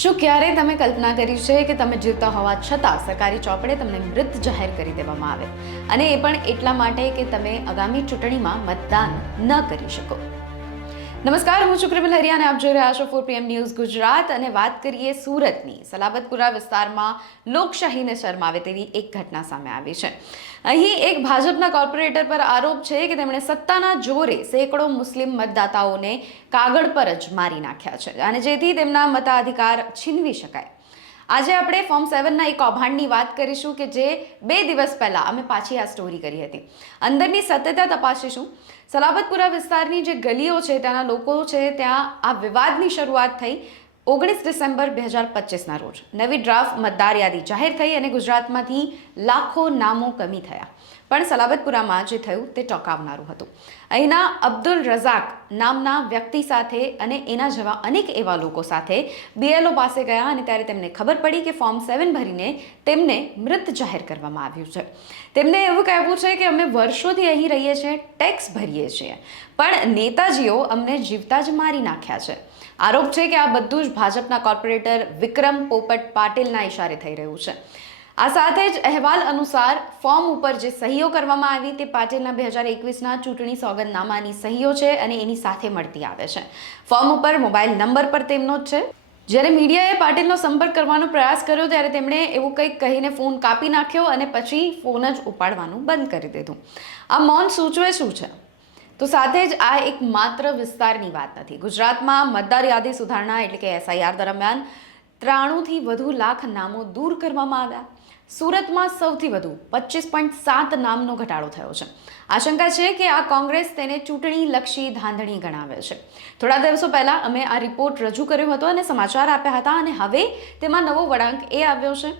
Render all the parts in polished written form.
શું ક્યારેય તમે કલ્પના કરી છે કે તમે જીવતા હોવા છતાં સરકારી ચોપડે તમને મૃત જાહેર કરી દેવામાં આવે, અને એ પણ એટલા માટે કે તમે આગામી ચૂંટણીમાં મતદાન ન કરી શકો? નમસ્કાર, હું છું કૃમિલ હરિયા અને આપ જોઈ રહ્યા છો 4 PM ન્યૂઝ ગુજરાત. અને વાત કરીએ સુરતની. સલાબતપુરા વિસ્તારમાં લોકશાહીને શરમાવે તેવી એક ઘટના સામે આવી છે. અહીં એક ભાજપના કોર્પોરેટર પર આરોપ છે કે તેમણે સત્તાના જોરે સેંકડો મુસ્લિમ મતદાતાઓને કાગળ પર જ મારી નાખ્યા છે, અને જેથી તેમના મતાધિકાર છીનવી શકાય. આજે આપણે ફોર્મ 7ના એક કૌભાંડની વાત કરીશું કે જે 2 દિવસ પહેલા અમે પાછી આ સ્ટોરી કરી હતી. અંદરની સત્યતા તપાસીશું. સલાબતપુરા વિસ્તારની જે ગલીઓ છે, ત્યાંના લોકો છે, ત્યાં આ વિવાદની શરૂઆત થઈ 19 ડિસેમ્બર 2025ના રોજ. નવી ડ્રાફ્ટ મતદાર યાદી જાહેર થઈ અને ગુજરાતમાંથી લાખો નામો કમી થયા. પણ સલાબતપુરામાં જે થયું તે ચોંકાવનારું હતું. અહીંના અબ્દુલ રઝાક નામના વ્યક્તિ સાથે અને એના જેવા અનેક એવા લોકો સાથે BLO પાસે ગયા, અને ત્યારે તેમને ખબર પડી કે ફોર્મ 7 ભરીને તેમને મૃત જાહેર કરવામાં આવ્યું છે. તેમને એવું કહેવું છે કે અમે વર્ષોથી અહીં રહીએ છીએ, ટેક્સ ભરીએ છીએ, પણ નેતાજીઓ અમને જીવતા જ મારી નાખ્યા છે. આરોપ છે કે આ બધું જ ભાજપના કોર્પોરેટર વિક્રમ પોપટ પાટીલના ઇશારે થઈ રહ્યું છે. આ સાથે જ અહેવાલ અનુસાર ફોર્મ ઉપર જે સહીઓ કરવામાં આવી તે પાટીલના 2021ના ચૂંટણી સોગંદનામાની સહીઓ છે, અને એની સાથે મળતી આવે છે. ફોર્મ ઉપર મોબાઈલ નંબર પર તેમનો જ છે. જ્યારે મીડિયાએ પાટીલનો સંપર્ક કરવાનો પ્રયાસ કર્યો ત્યારે તેમણે એવું કંઈક કહીને ફોન કાપી નાખ્યો અને પછી ફોન જ ઉપાડવાનું બંધ કરી દીધું. આ મૌન સૂચવે શું છે? તો સાથે જ આ એક માત્ર વિસ્તારની વાત નથી. ગુજરાતમાં મતદાર યાદી સુધારણા એટલે કે SIR દરમિયાન 93થી વધુ લાખ નામો દૂર કરવામાં આવ્યા. સુરતમાં સૌથી વધુ 25.7 નામનો ઘટાડો થયો છે. આશંકા છે કે આ કોંગ્રેસ તેને ચૂંટણીલક્ષી ધાંધણી ગણાવે છે. થોડા દિવસો પહેલા અમે આ રિપોર્ટ રજૂ કર્યો હતો અને સમાચાર આપ્યા હતા, અને હવે તેમાં નવો વળાંક એ આવ્યો છે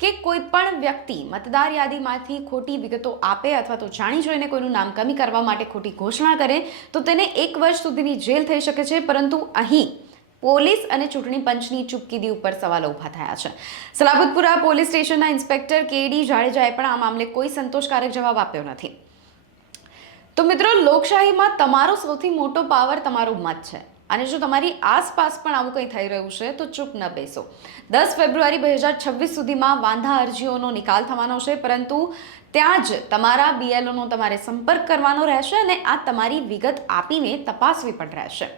કે કોઈ પણ વ્યક્તિ મતદાર યાદીમાંથી ખોટી વિગતો આપે અથવા તો જાણી જોઈને કોઈનું નામ કમી કરવા માટે ખોટી ઘોષણા કરે તો તેને 1 વર્ષ સુધીની જેલ થઈ શકે છે. પરંતુ અહીં પોલીસ અને ચૂંટણી પંચની ચૂપકીદી ઉપર સવાલો ઊભા થયા છે. સલાબતપુરા પોલીસ સ્ટેશનના ઇન્સ્પેક્ટર KD જાડેજાએ પણ આ મામલે કોઈ સંતોષકારક જવાબ આપ્યો નથી. તો મિત્રો, લોકશાહીમાં તમારો સૌથી મોટો પાવર તમારો મત છે, અને જો તમારી આસપાસ પણ આવું કંઈ થઈ રહ્યું છે તો ચૂપ ન બેસો. 10 ફેબ્રુઆરી 2026 સુધીમાં વાંધા અરજીઓનો નિકાલ થવાનો છે, પરંતુ ત્યાં જ તમારા BLOનો તમારે સંપર્ક કરવાનો રહેશે, અને આ તમારી વિગત આપીને તપાસવી પણ રહેશે.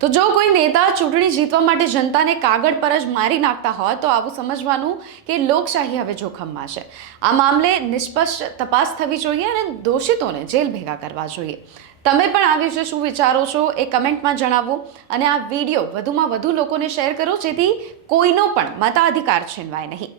તો જો કોઈ નેતા ચૂંટણી જીતવા માટે જનતાને કાગળ પર જ મારી નાખતા હોય તો આવું સમજવાનું કે લોકશાહી હવે જોખમમાં છે. આ મામલે નિષ્પક્ષ તપાસ થવી જોઈએ અને દોષિતોને જેલ ભેગા કરવા જોઈએ. તમે પણ આ વિશે શું વિચારો છો એ કમેન્ટમાં જણાવો, અને આ વિડીયો વધુમાં વધુ લોકોને શેર કરો જેથી કોઈનો પણ મતાધિકાર છીનવાય નહીં.